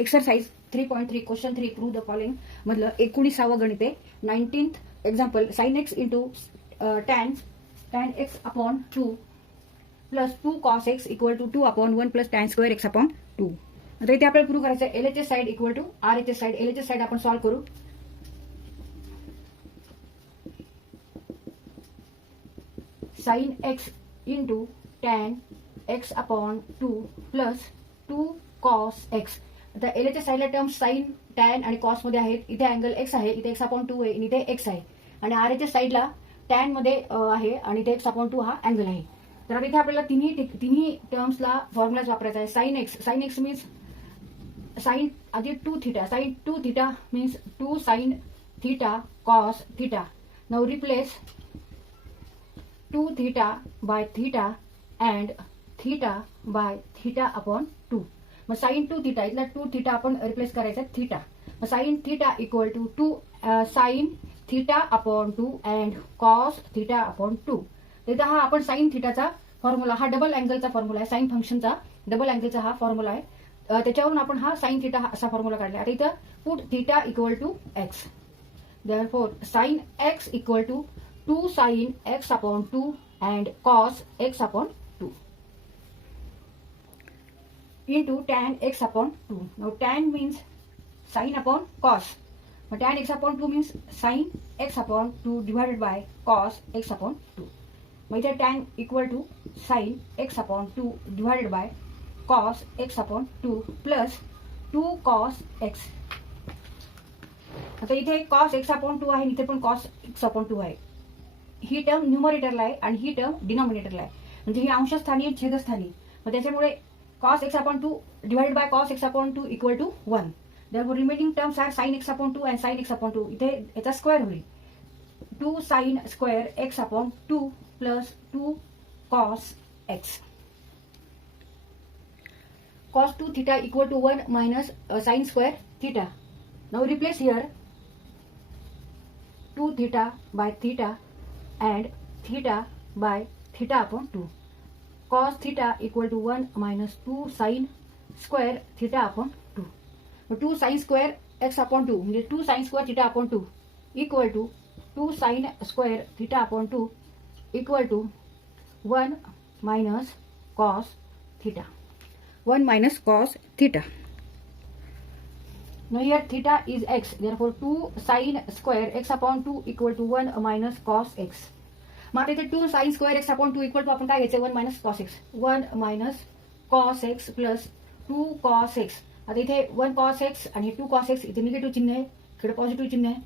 Exercise 3.3 question 3 prove the following मधलं 19वा गणित आहे. 19th example sin x into tan x upon 2 plus 2 cos x equal to 2 upon 1 plus tan square x upon 2. आता इथे आपल्याला prove करायचं आहे LHS side equal to RHS side. LHS side आपण सॉल्व्ह करू. sin x into tan x upon 2 plus 2 cos x. आता LHS साइडला terms sine tan आणि कॉस मध्ये आहेत. इथे अँगल x आहे, इथे x अपॉन 2 आहे आणि इथे x आहे. आणि RHS साइडला टॅन मध्ये आहे आणि इथे x अपॉन 2 हा अँगल आहे. तर आता इथे आपल्याला तिन्ही टर्म्सला फॉर्म्युलाच वापरायचा आहे. साइन एक्स मीन्स साइन आधी 2 theta, sine 2 theta means 2 sine theta cos theta. Now replace 2 theta by theta and theta by theta upon 2. मग साइन 2 थीटा इथला 2 थीटा आपण रिप्लेस करायचा थीटा. मग sine theta equal to 2 sine theta upon 2 and cos theta upon 2. इथं हा आपण sine थीटाचा formula, हा डबल अँगलचा फॉर्म्युला आहे. साइन फंक्शनचा डबल अँगलचा हा फॉर्म्युला आहे. त्याच्यावरून आपण हा साइन थीटा असा फॉर्म्युला काढला. आता इथं put theta equal to x. Therefore sine x equal to 2 sine x upon 2 and cos x upon 2 into tan x upon 2. Now tan means sin upon cos. Now tan x upon 2 means sin x upon 2 divided by cos x upon 2. मग इथे tan equal to sin x upon 2 divided by cos x upon 2 plus 2 cos x. आता इथे cos x upon 2 आहे, इथे पण cos x upon 2 आहे. ही term न्यूमरेटरला आहे आणि ही टर्म डिनॉमिनेटरला आहे. म्हणजे ही अंशस्थानी आणि छेदस्थानी. मग त्याच्यामुळे cos x upon 2 divided by cos x upon 2 equal to 1. Therefore remaining terms are sin x upon 2 and sin x upon 2. इथे याचा स्क्वेअर होईल. 2 sin square x upon 2 plus 2 cos x. Cos 2 theta equal to 1 minus sin square theta. Now replace here 2 theta by theta and theta by theta upon 2. Cos theta equal to 1 minus 2 sin square theta upon 2. 2 sin square x upon 2 म्हणजे 2 sin square theta upon 2 equal to 2 sin square theta upon 2 equal to 1 minus cos theta. 1 minus cos theta. Now here theta is x. Therefore 2 sin square x upon 2 equal to 1 minus cos x. मग आता इथे 2 sine square x upon 2 equal to आपण काय घ्यायचं 1 minus cos x. 1 minus cos x plus 2 cos x. आता इथे 1 cos x आणि 2 cos x इथे निगेटिव्ह चिन्ह आहे, इकडे पॉझिटिव्ह चिन्ह आहे.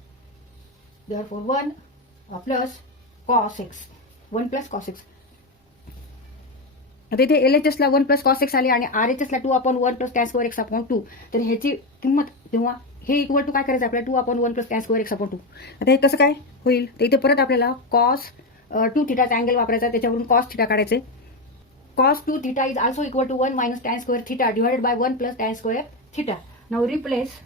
Therefore 1 plus cos x. 1 plus cos x. आता इथे LHS ला 1 प्लस कॉस एक्स आले आणि RHS ला 2 upon 1 plus tan square x upon 2. तर ह्याची किंमत तेव्हा हे इक्वल टू काय करायचं आपल्याला 2 upon 1 plus tan square x upon 2. आता हे कसं काय होईल तर इथे परत आपल्याला कॉस 2 थिटाचा अँगल वापरायचा, त्याच्यावरून कॉस थिटा काढायचे. Cos 2 theta is also equal to 1 minus tan square theta divided by 1 plus tan square theta. Now replace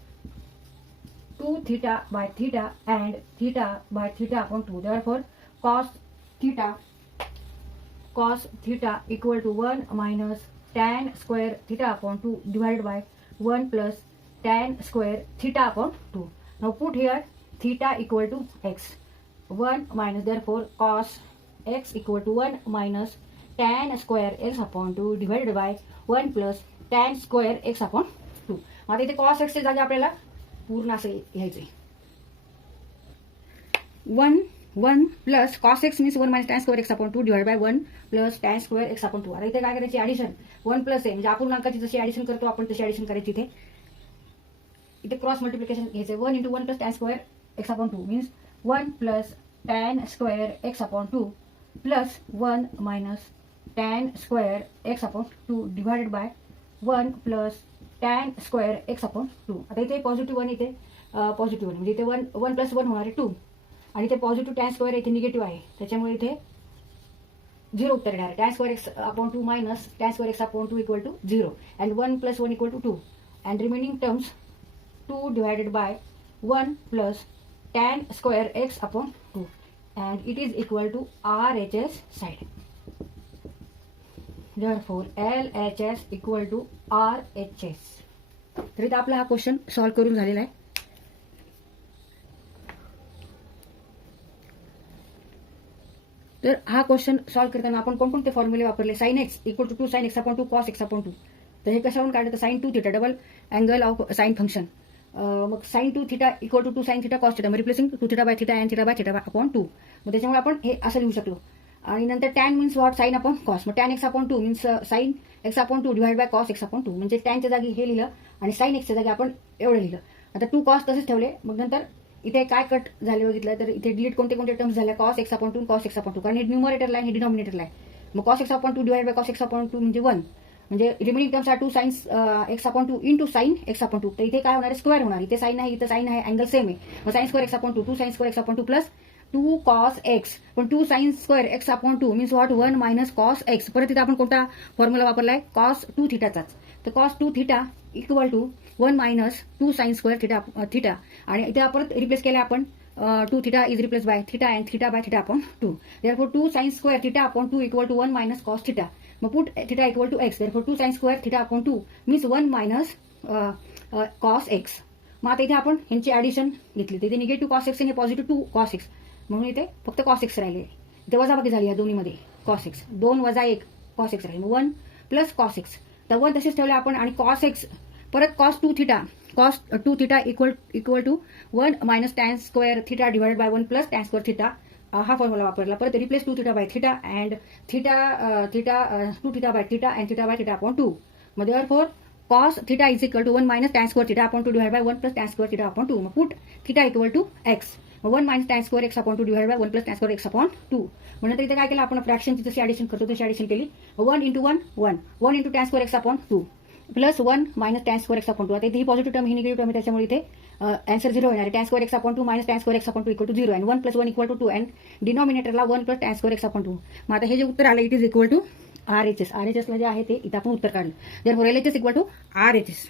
2 theta by theta and theta by theta upon 2. Therefore cos theta equal to 1 minus tan square theta upon 2 divided by 1 plus tan square theta upon 2. Now put here theta equal to x. 1 minus therefore cos x equal to 1 minus tan square x upon 2 divided by 1 plus tan square x upon 2. आता इथे cos x च्या जागी आपल्याला पूर्ण असे घ्यायचे. 1 plus cos x means 1 minus tan square x upon 2 divided by 1 plus tan square x upon 2. आता इथे काय करायची ऍडिशन 1 प्लस आहे म्हणजे अपूर्णांकाची जशी ऍडिशन करतो आपण तशी ऍडिशन करायची. इथे क्रॉस मल्टिप्लिकेशन घ्यायचे. 1 into 1 plus tan square x upon 2 means 1 plus tan square x upon 2 plus 1 minus tan square x upon 2 divided by 1 plus tan square x upon 2. आता इथे पॉझिटिव्ह 1 इथे पॉझिटिव्ह 1 म्हणजे इथे 1 प्लस 1 होणार आहे 2 आणि इथे पॉझिटिव्ह टॅन स्क्वेअर इथे निगेटिव्ह आहे, त्याच्यामुळे इथे 0 उत्तर येणार आहे. Tan square x upon 2 minus tan square x upon 2 equal to 0 and 1 plus 1 equal to 2 and remaining terms 2 divided by 1 plus tan square x upon 2 and it is equal to RHS side. Therefore LHS equal to RHS. तर इथं आपला हा question solve करून झालेला आहे. तर हा question solve करताना आपण कोणकोणते फॉर्म्युले वापरले. Sine x equal to sine x upon two cos x upon two. तर हे कशावरून काढलं तर sine 2 theta double angle of sine function. मग sine 2 theta equal to sine theta cos theta. मग replacing 2 theta by theta and theta by theta upon 2. मग त्याच्यामुळे आपण हे असं लिहू शकलो. आणि नंतर tan means what sine upon cos. मग tan x upon 2 means sine x upon 2 divide by cos x upon 2. म्हणजे टॅनच्या जागी हे लिहिलं आणि साइन एक्सच्या जागी आपण एवढं लिहिलं. आता 2 कॉस तसेच ठेवले. मग नंतर इथे काय कट झाले बघितलं तर इथे डिलीट कोणते कोणते टर्म्स झाले. Cos x upon 2 cos x upon 2. कारण हे न्यूमरेटरला आहे हे डिनॉमिनेटरला आहे. मग cos x upon 2 divide by cos x upon 2 म्हणजे 1. म्हणजे remaining terms are 2 sines x upon 2 into sine x upon 2. तर इथे काय होणार आहे स्क्वेअर होणार. इथे साइन आहे इथे साइन आहे अँगल सेम आहे. मग sign square x upon 2 2 sine square x upon 2 plus 2 cos x. पण 2 sine square x upon 2 means what 1 minus cos x. परत इथे आपण कोणता फॉर्म्युला वापरलाय कॉस 2 थिटाचाच. तर cos 2 theta equal to 1 minus 2 sine square theta theta. आणि इथे परत रिप्लेस केलं आपण 2 theta is replaced by theta and theta by theta upon 2. Therefore 2 sin square theta upon 2 equal to 1 minus cos theta. मग put theta equal to x. Therefore 2 sin square theta upon 2 means 1 minus cos x. मग आता इथे आपण ह्यांची addition घेतली. तिथे negative cos x आणि positive 2 cos x. म्हणून इथे फक्त cos x राहिले. इथे वजाबाकी झाली या दोन्हीमध्ये cos x. 2 वजा 1 cos x राहिले. मग 1 प्लस cos x. तर 1 तसेच ठेवले आपण आणि cos x परत cos 2 theta cos 2 theta equal to 1 minus tan square theta divided by 1 plus tan square theta. हा फॉर्म्युला वापरला. परत replace 2 theta by theta and theta 2 theta by theta and theta by theta upon 2. मग therefore cos theta is equal to 1 minus tan square theta upon 2 divided by 1 plus tan square theta upon 2. मग put theta equal to x. 1 minus tan square x upon 2 divided by 1 plus tan square x upon 2. मग नंतर इथे काय केलं आपण फ्रॅक्शनची जशी addition करतो तशी ऍडिशन केली. 1 into 1 1 1 into tan square x upon 2 plus 1 minus tan square x upon 2. आता इथे ही पॉझिटिव्ह टर्म ही निगेटिव्ह टर्म आहे त्याच्यामुळे इथे आन्सर 0 येणार आहे. Tan square x upon 2 minus tan square x upon 2 equal to 0 and 1 plus 1 equal to 2 and डिनॉमिनेटरला 1 plus tan square x upon 2. मग आता हे जे उत्तर आलं it is equal to RHS. RHSला जे आहे ते इथं आपण उत्तर काढलं. Therefore LHS equal to RHS.